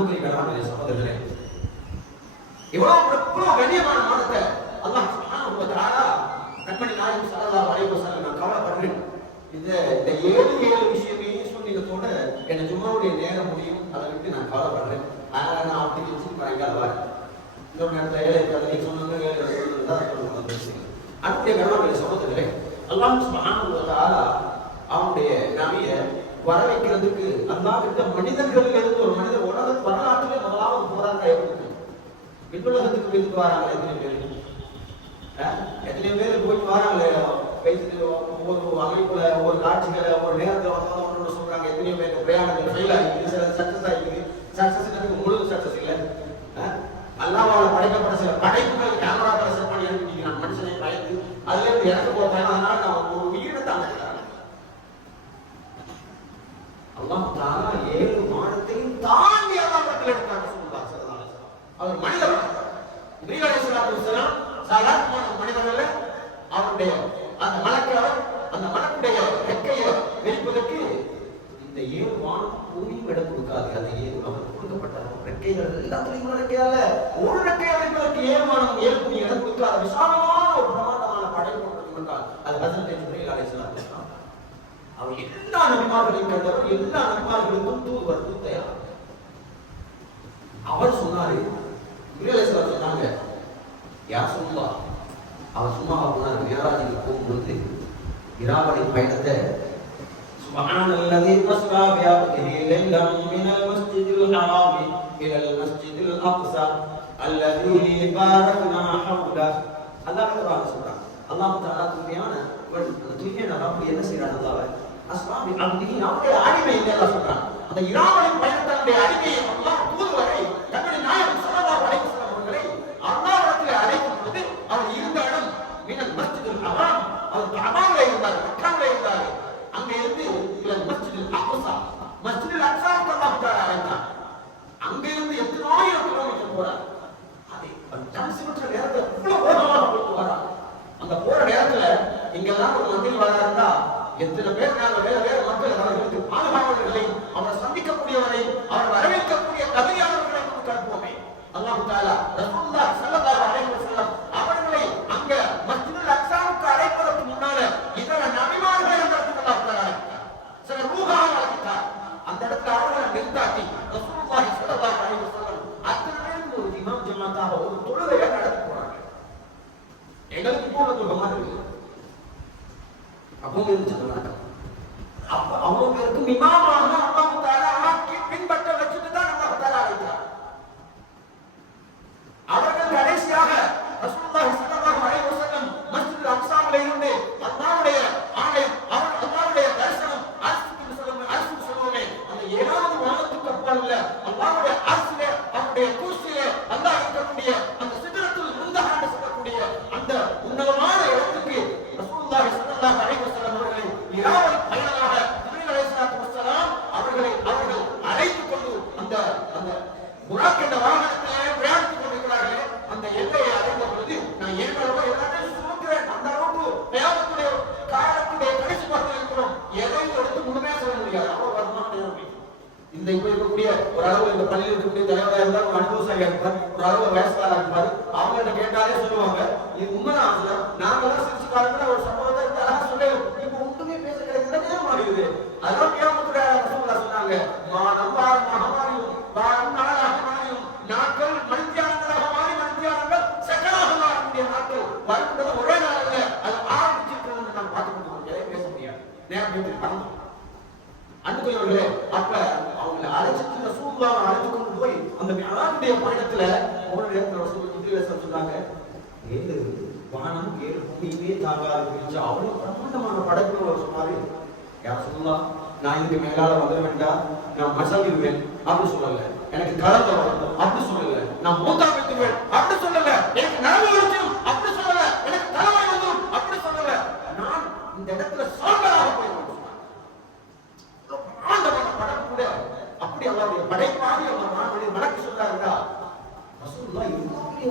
அன்புக்குரிய கணவன் சகோதரர்களே, இவ்வளவு கண்ணியமான மாதத்தை அல்லாஹ் சுப்ஹானஹு வ தஆலா கண்மணி நாயகம் ஸல்லல்லாஹு அலைஹி வஸல்லம் நான் கவலைப்படுறேன். இந்த 7 விஷயமே சொன்னதோட என்ன ஜும்மாவுடைய நேரம் முடியும், அதை விட்டு நான் கவலைப்படுறேன். அதனால நான் அப்படி வச்சுருக்கேன். இன்னொரு நேரத்தில் நீங்க சொன்னது அடுத்த கணவனுடைய சகோதரர்களே, அல்லாஹ் சுப்ஹானஹு வ தஆலா அவனுடைய நபியை வர வைக்கிறதுக்கு அல்லாஹ் கிட்ட மனிதர்களில் இருந்து ஒரு மனிதர் உலக வரலாற்றிலே முதலாவது போராட்டம் ஏற்படுது. விண்ணுலகத்துக்கு போயிட்டு வராங்க எத்தனை பேர் போயிட்டு வராங்களே, பேசிட்டு ஒவ்வொரு அமைப்புல ஒவ்வொரு காட்சிகளை ஒவ்வொரு நேரத்தில் ஒன்று சொல்றாங்க. எத்தனையோ பேர் பிரயாணங்கள் ஃபெயில் ஆகிருக்கு, சில சக்சஸ் ஆகிருக்கு. சக்சஸ் முழு சக்சஸ் இல்லை. அல்லாஹ்வால படைக்கப்பட்ட சில படைப்புகள் கேமராக்களை செட் பண்ணி அனுப்பிக்கிறான் மனுஷனை பயந்து. அதுல இருந்து எனக்கு போறேன், அதனால நான் ஒரு உயிரை தாங்க. அல்லாஹ் தஆலா 7 மாதத்தையும் தாண்டி அல்லாஹ்விடத்தில் எடுத்தார் ரசூலுல்லாஹி ஸல்லல்லாஹு அலைஹி வஸல்லம். அவர் மனிதர். இப்ரீல் அலைஹிஸ்ஸலாத்து வஸலாம் சாதாரண மனிதர்கள். அவருடைய அந்த மலக்குடைய அந்த மலக்குடைய ரெக்கையை விரிப்பதற்கு இந்த 7 வானம் பூமியும் இடம் கொடுக்காது. அது 7 அவருக்கு கொடுக்கப்பட்ட ரெக்கைகள் எல்லாத்துலையும் ரெக்கையால ஒரு ரெக்கையை விரிப்பதற்கு 7 வானம் 7 பூமி இடம் கொடுக்காது. விசாலமான ஒரு பிரமாண்டமான படைப்பு கொண்டால் அது ஹஜ்ரத் இப்ரீல் அலைஹிஸ்ஸலாத்து வஸலாம். அவர் எல்லா நபிமார்களையும் கண்டவர், எல்லா நபிமார்களுக்கும் தூதுவர் தூதையார். அவர் சொன்னாரு, இப்ரீல் அலைஹிஸ்ஸலாம் சொன்னாங்க, யா ரசூலுல்லாஹ், அவர் சும்மா போனார். மியராஜுக்கு போகும்போது இராவணி பயணத்தை சுப்ஹானல்லஸீ அஸ்ரா பிஅப்திஹி லைலன் மினல் மஸ்ஜிதில் ஹராமி இலல் மஸ்ஜிதில் அக்ஸா அல்லஸீ பாரக்னா ஹவ்லா. அல்லாஹ் குர்ஆன் சொல்றான். அல்லாஹ் தஆலா தூய்மையான ரப்பு என்ன செய்யறான்? அல்லாஹ் அஸ்ரா பிஅப்திஹி, அவருடைய அடிமை அல்லாஹ் சொல்றான். அந்த இராவணி பயணத்தினுடைய அடிமையை அல்லாஹ் தூதுவரை தன்னுடைய நாயகம் ஸல்லல்லாஹு அலைஹி வஸல்லம் அவர்களை அல்லாஹ்விடத்தில் அழைக்கும் பொழுது அவர் இருந்த இடம் மினல் மஸ்ஜிதில் ஹராம், அவர் கஅபாவிலே இருந்தார், மக்காவிலே இருந்தார். அங்கே இருந்து இலல் மஸ்ஜிதில் அக்ஸா, மஸ்ஜிதில் அக்ஸாவுக்கு அல்லாஹ் தஆலா அழைத்தார். அங்கே இருந்து எத்தனையோ கிலோமீட்டர் போறார். அதை ஜம்சிமற்ற நேரத்தில் இவ்வளவு வேகமாக போயிட்டு வரார். அந்த போற நேரத்துல இங்கெல்லாம் ஒரு மந்தில் வராருந்தா எத்தனை பேர் வேற மக்கள் அவர்களுக்கு பாதுகாவலர்களை, அவரை சந்திக்கக்கூடியவரை, அவர் வரவேற்கக்கூடிய கதையாளர்களை கற்போமே. அல்லாஹ் தஆலா ரசூலுல்லாஹி ஸல்லல்லாஹு அலைஹி வஸல்லம் அவர்களை அங்க மஸ்ஜிதுல் அக்ஸாவுக்கு அழைப்பதற்கு முன்னால இதர நபிமார்களை அந்த இடத்துக்கு அல்லாஹ் தஆலா அழைத்தார். சில ரூஹாவை அழைத்தார். அந்த இடத்துல அவர்களை நிறுத்தாட்டி ரசூலுல்லாஹி ஸல்லல்லாஹு அலைஹி வஸல்லம் அத்தனை பேருக்கு ஒரு இமாம் ஜமாத்தாக ஒரு தொழுகையை நடத்தி போறாங்க. எங்களுக்கு போன தொழுகை மாதிரி இருக்கு. அப்போ இருந்துச்சு. அப்ப அவங்க பேருக்கு இமாமாக அல்லாஹ் தஆலா ஆக்கி பின்பற்ற வச்சுட்டு தான் அல்லாஹ் தஆலா அழைக்கிறார். அவர்கள் கடைசியாக ரசூலுல்லாஹி ஸல்லல்லாஹு அலைஹி வஸல்லம் மஸ்ஜிதுல் அக்ஸாவிலே இருந்து அல்லாஹ்வுடைய ஆலயம், அல்லாஹ்வுடைய தரிசனம் அர்ஷுக்கு சொல்லுமே, அந்த 7வது வானத்துக்கு அப்பால் உள்ள அல்லாஹ்வுடைய அர்ஷிலே, அவருடைய குர்சியிலே அல்லாஹ் இருக்கக்கூடிய அந்த சித்ரத்துல் முன்தஹான்னு சொல்லக்கூடிய அந்த உன்னதமான இடத்துக்கு ரசூலுல்லாஹி ஸல்லல்லாஹு அலைஹி வஸல்லம் அவர்களை இரவு பயணமாக இப்ரீல் அலைஹிஸ்ஸலாத்து வஸலாம் அவர்கள் அழைத்துக் கொண்டு அந்த அந்த புராக் என்ற வாகனத்திலே பிரயாணித்துக் கொண்டிருக்கிறார்களே. அந்த எல்லையை அடைந்த பொழுது நான் ஏற்கனவே எல்லாத்தையும் சுமக்கிறேன். அந்த அளவுக்கு தேவத்துடைய காலத்துடைய கடைசி பார்த்து இருக்கிறோம். எதையும் எடுத்து முழுமையா சொல்ல முடியாது. அவ்வளவு வருமான நேரம். இந்த இப்ப இருக்கக்கூடிய ஒரு அளவு இந்த பள்ளியில் இருக்கக்கூடிய தலைவராக இருந்தால் ஒரு அனுபவசாலியா இருப்பார், ஒரு அளவு வயசுக்காரா இருப்பார். அவங்கள்ட்ட கேட்டாலே சொல்லுவாங்க, இது உண்மைதான். நாங்கெல்லாம் சிரிச்சு காலத்துல ஒரு சம்பவத்தை அழகா சொல்ல இப்ப ஒன்றுமே பேச கிடையாது மாறிடுது. அதெல்லாம் கியாமத்துடைய ரசூலுல்லாஹ் சொன்னாங்க, நம்பார் மகமாரியும் நாளாக மாறியும் நாட்கள் மணித்தியானங்களாக மாறி மணித்தியானங்கள் செகண்டாக மாறக்கூடிய நாட்கள் வரும்போது ஒரே நாளில் அது ஆரம்பிச்சிருக்கிறது நாம் பார்த்துக் கொண்டிருக்கோம். பேச முடியாது, நேரம் பேசி பறந்தோம். அன்புக்குரியவர்களே, அப்ப அவங்களை அழைச்சிட்டு ரசூலுல்லாஹ் அழைத்து கொண்டு போய் அந்த மிஅராஜுடைய பயணத்துல ஒரு நேரத்தில் ரசூலுல்லாஹ் சொன்னாங்க, 7 வானம் 7 பூமியே தாங்காது. அவ்வளவு பிரமாண்டமான படைப்புகள் சொன்னாரு. யா ரசூலுல்லாஹ், நான் இதுக்கு மேலால வந்துட வேண்டாம், நான் மசங்கிடுவேன் அப்படி சொல்லல. எனக்கு கலந்த வரும் அப்படி சொல்லல. நான் மூத்தா பெற்றுவேன் அப்படி சொல்லல. எனக்கு நரம்பு வரும் அப்படி சொல்லல. எனக்கு தலைவலி வந்துடும் அப்படி சொல்லல. நான் இந்த இடத்துல சோம்பலாக போய் கூட அப்படி அவருடைய படைப்பாக அவர் வழக்கு சொல்றாருடா. ரசூலுல்லாஹ் இவ்வளவு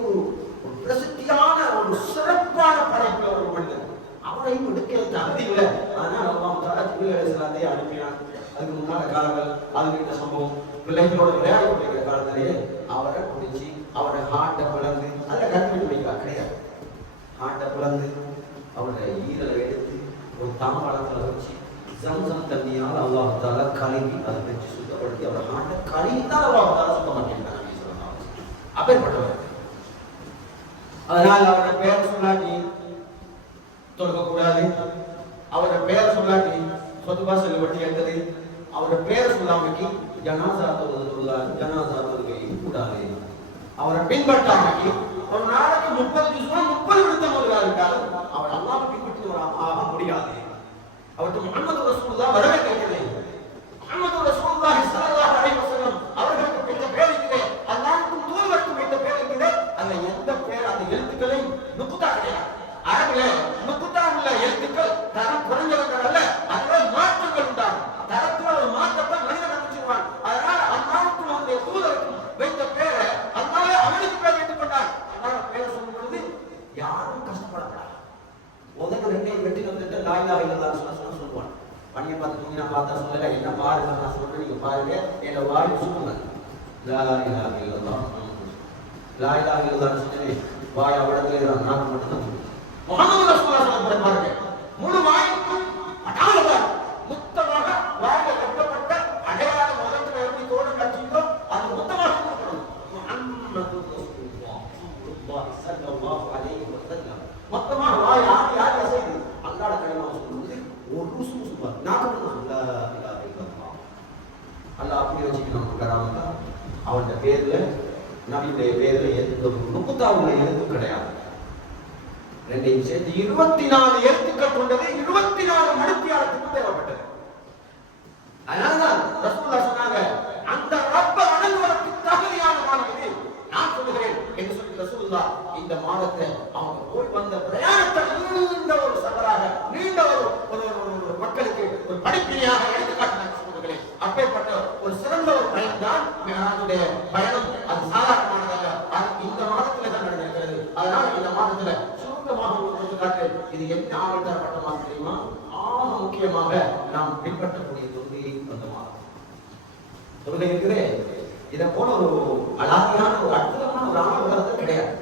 ஒரு பிரசித்தியான ஒரு சிறப்பான படைப்புல ஒரு மனிதன். அவரையும் எடுக்க தகுதி இல்லை. ஆனால் அல்லாஹ் தஆலா ஜிப்ரீல் அலைஹிஸ்ஸலாத்தை அனுப்பினார். அதுக்கு முன்னால காலங்கள் அதுக்கு இந்த சம்பவம் பிள்ளைகளோட விளையாடக்கூடிய காலத்தில் ஜாமவாளத்தில் வச்சு ஜம்சம் தண்ணியால் அல்லாஹ் தாலா கழுவி அதை வச்சு சுத்தப்படுத்தி அவர் ஆண்ட கழுவிதான் அல்லாஹ் தாலா சுத்தம் பண்ணியிருக்காங்க. அப்பேற்பட்டவர். அதனால் அவருடைய பெயர் சொல்லாட்டி தொழுகக்கூடாது, அவருடைய பெயர் சொல்லாட்டி சொத்துபா செல்லுபடி என்றது, அவருடைய பெயர் சொல்லாமைக்கு ஜனாசா தொழுகை கூடாது. அவரை பின்பற்றாமைக்கு ஒரு நாளைக்கு 30 விடுத்தம் வருகிறார்கள். அவர் அல்லாஹ்வை பின்பற்றி ஆக முடியாது. அவருக்கு முஹம்மது ரசூலுல்லாஹ் வரவே கேட்கவில்லை. முஹம்மது ரசூலுல்லாஹி ஸல்லல்லாஹு அலைஹி வஸல்லம் அவர்களுக்கு பிடித்த பேர் இருக்கிறே, அல்லாஹ்வுக்கு தூதருக்கு பிடித்த பேர் இருக்கிறே, அந்த எந்த பேர் அந்த எழுத்துக்களை நுக்தா கிடையாது. அரபிலே நுக்தா உள்ள எழுத்துக்கள் தரம் குறைஞ்சவர்கள் அல்ல, அதில் மாற்றங்கள் உண்டாகும். தரத்தில் ஒரு மாற்றத்தை மனிதன் அமைச்சிருவான். அதனால் அல்லாஹ்வுக்கும் அவருடைய தூதருக்கும் வைத்த பேரை அல்லாஹ் அவனுக்கு பேர் வைத்துக் கொண்டான். அல்லாஹ் பேரை சொல்லும் பொழுது யாரும் கஷ்டப்படக்கூடாது. உதக்கு ரெண்டையும் வெட்டி வந்துட்டு லா இலாஹ இல்லல்லாஹ் சொல்லுவான். பணியை பார்த்து நான் பார்த்தா சொல்லல, என்ன பாருங்க நான் சொல்றேன், நீங்க பாருங்க, என்னோட வாய் சொல்லுங்க லா இலாஹ இல்லல்லாஹ். லா இலாஹ இல்லல்லாஹ் சொல்லி வாய் அவடத்துல நாக்கு மட்டும் முஹம்மது ரசூலுல்லாஹ் ஸல்லல்லாஹு அலைஹி வஸல்லம் முழு வாய்க்கும் அடாலவா முத்தமாக வாயில கட்டப்பட்ட அடையாள முதல்ல எப்படி தோடு கட்டியோ அது முத்தமாக கொடுக்கணும். முஹம்மது ரசூலுல்லாஹ் ஸல்லல்லாஹு அலைஹி வஸல்லம் மொத்தமாக வாய் யார் அசைது அல்லாஹ்வோட கலிமா சொல்லுது. ஒரு ருசு சுபா நாக்கு லா இலாஹ இல்லல்லாஹ். அல்லாஹ் அப்படி வச்சுக்கணும். கராமத்தா அவருடைய பேர்ல நபியுடைய பேர்ல எந்த நுக்தாவுடைய எழுத்தும் கிடையாது. ரெண்டையும் சேர்த்து 24 எழுத்துக்கள் கொண்டது 24 மணித்தியாலத்துக்கு தேவைப்பட்டது. அதனால்தான் ரசூலுல்லாஹ் சொன்னாங்க, அந்த ரப்ப வணங்குவதற்கு தகுதியான மாதம் இது நான் சொல்லுகிறேன் என்று சொல்லி ரசூலுல்லாஹ் இந்த மாதத்தை அவங்க போய் வந்த பிரயாணத்தை நீண்ட ஒரு சபராக நீண்ட ஒரு மக்களுக்கு ஒரு படிப்பினையாக எடுத்துக்காட்டினாங்க. சொல்லுகிறேன் அப்பேற்பட்ட ஒரு சிறந்த ஒரு பயணம் தான் மிஹராஜுடைய பயணம். அது சாதாரணமானதல்ல. அது இந்த மாதத்துல தான் நடந்திருக்கிறது. அதனால் இந்த மாதத்துல இது என்ன ஆவல் தரப்பட்ட மாதம் தெரியுமா? ஆக முக்கியமாக நாம் பின்பற்றக்கூடிய தொழுகையை அந்த மாதம் தொழுகை இருக்கிறே. இதை போல ஒரு அழகான ஒரு அற்புதமான ஒரு ஆண் உலகத்தில் கிடையாது.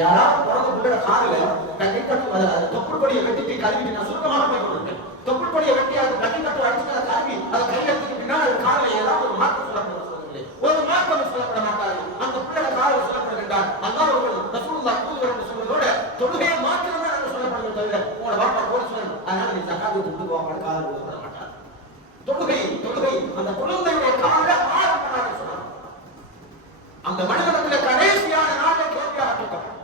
யாராவது பிறந்த பிள்ளை காலில கட்டிக்கட்டு தொப்புள் கொடியை வெட்டிட்டு கழுவிட்டு நான் சுருக்கமாக போய் கொண்டிருக்கேன். தொப்புள் கொடியை வெட்டி அதை கட்டிக்கட்டு அடிச்சு அதை கழுவி அதை கையெழுத்துக்கு பின்னால் காலில் ஏதாவது ஒரு மாற்றம் சொல்லப்பட சொல்லுங்களே, ஒரு மாற்றம் சொல்லப்பட மாட்டாரு. அந்த பிள்ளை காலில் சொல்லப்படுகின்றார். அல்லாஹ் ரசூலுல்லாஹ் என்று சொல்வதோட தொழுகையை மாற்றம் சொல்லப்படுகிறது தவிர உங்களோட வாப்பா போல சொல்லணும் அதனால நீ ஜகாத்தை கொண்டு போவாங்க காலில் சொல்ல மாட்டார். தொழுகை அந்த குழந்தையுடைய காலில் ஆரம்பமாக சொல்லணும். அந்த மனிதனத்தில் கடைசியான நாட்டை கேள்வியாக கேட்கப்படும்.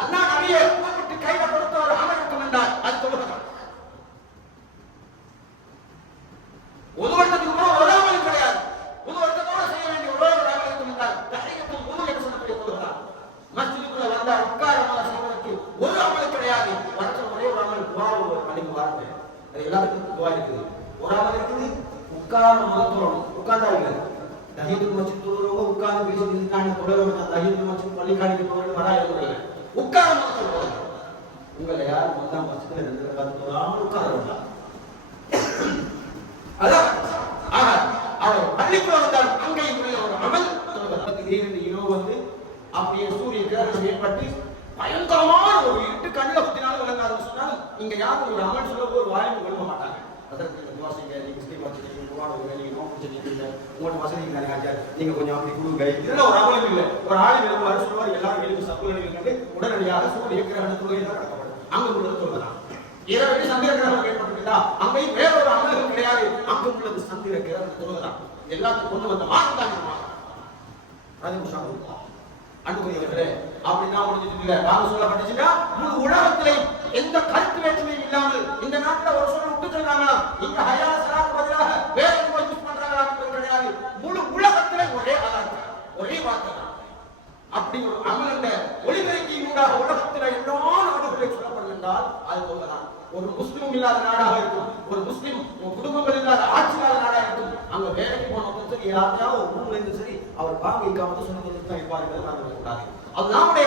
அல்லாஹ் நபியை கூப்பிட்டு கையில கொடுத்த ஒரு அமலுக்கும் என்றால் அது தொழுகை. ஒரு வருடத்துக்கு கூட ஒரு அமலும் கிடையாது. ஒரு வருடத்தோட செய்ய வேண்டிய ஒரு அமல் இருக்கும் என்றால் தஹியத்துல் வுது என்று சொல்லக்கூடிய தொழுகை. மஸ்ஜிதுக்குள்ள வந்தா உட்காரமாக செய்வதற்கு ஒரு அமல் கிடையாது. வருஷம் ஒரே ஒரு அமல் துஆ அன்னைக்கு வார்த்தை. அது எல்லாத்துக்கும் துஆ இருக்குது. ஒரு அமல் இருக்குது உட்கார மதத்தோட உட்கார்ந்தா இல்லை. தஹியத்துல் மஸ்ஜித் தொழுறவங்க உட்கார்ந்து பேசி நிக்கானி தொழுறவங்க தஹியத்துல் மஸ்ஜித் பள்ளிக்காணிக்கு தொழுறது வரா இல்லை. உட்கார மதத்தோட உங்களை யார் வந்தா மஸ்ஜித்ல ரெண்டு ரக்காத் தொழாம உட்கார்றவங்க அதான் அவர் பள்ளிக்குள்ள வந்தால் அங்கேயும் ஒரு அமல் தொழுவது இரவு வந்து அப்படியே சூரிய கிரகணம் ஏற்பட்டு பயங்கரமான ஒரு இருட்டு கண்ணில் குத்தினாலும் விளங்காதுன்னு சொன்னால் இங்க யாரும் ஒரு அமல் சொல்ல ஒரு வாய்ப்பு கொடுக்க மாட்டாங்க. அதற்கு இந்த துவாசிங்க நீங்க முஸ்லீம் வச்சுருக்கீங்க, குர்ஆன் நீங்க நோக்கு வச்சுருக்கீங்க, உங்களுக்கு வசதி தானே ஆச்சார் நீங்க கொஞ்சம் அப்படி கொடுங்க. இதெல்லாம் ஒரு அமலும் இல்லை. ஒரு ஆள் எழுதுவாரு சொல்லுவார், எல்லாரும் எழுதி சப்புகள் கண்டு உடனடியாக சூரிய கிரகண தொழுகை தான் நடக்கப்படும். அங்கு உள்ளது சொல்வதான் இரவு சந்திர கிரகணம் ஏற்பட்டுள்ளதா அங்கேயும் வேறொரு அமல்கள் கிடையாது. அங்கு உள்ளது சந்திர கிரகண தொழுகைதான். எல்லாத்தையும் கொண்டு வந்த மாதம் தான் அது அன்புக்குரியவர்களே அப்படின்னா முடிஞ்சிட்டு இல்ல. வாங்க சொல்லப்பட்டுச்சுன்னா முழு உலகத்திலே எந்த கருத்து வேற்றுமையும் இல்லாமல் இந்த நாட்டில் ஒரு சொல்ல விட்டு சொல்றாங்களா, இங்க ஹயா சலாத் பதிலாக வேற எதுவும் யூஸ் பண்றாங்களா கிடையாது. முழு உலகத்திலே ஒரே ஆதாரம் ஒரே வார்த்தை தான். அப்படி ஒரு அமலண்ட ஒளிபெருக்கியூடாக உலகத்தில் எல்லா நாடுகளில் சொல்லப்படுகின்றால் அது போலதான். ஒரு முஸ்லிம் இல்லாத நாடாக இருக்கும், ஒரு முஸ்லிம் குடும்பங்கள் இல்லாத ஆட்சியாளர் நாடாக இருக்கும். அங்க வேலைக்கு போனவங்க சரி யாராவது ஒரு ஊர்ல இருந்து சரி அவர் பாங்க இக்காம சொன்னது தான் இருப்பார்கள். அது நம்முடைய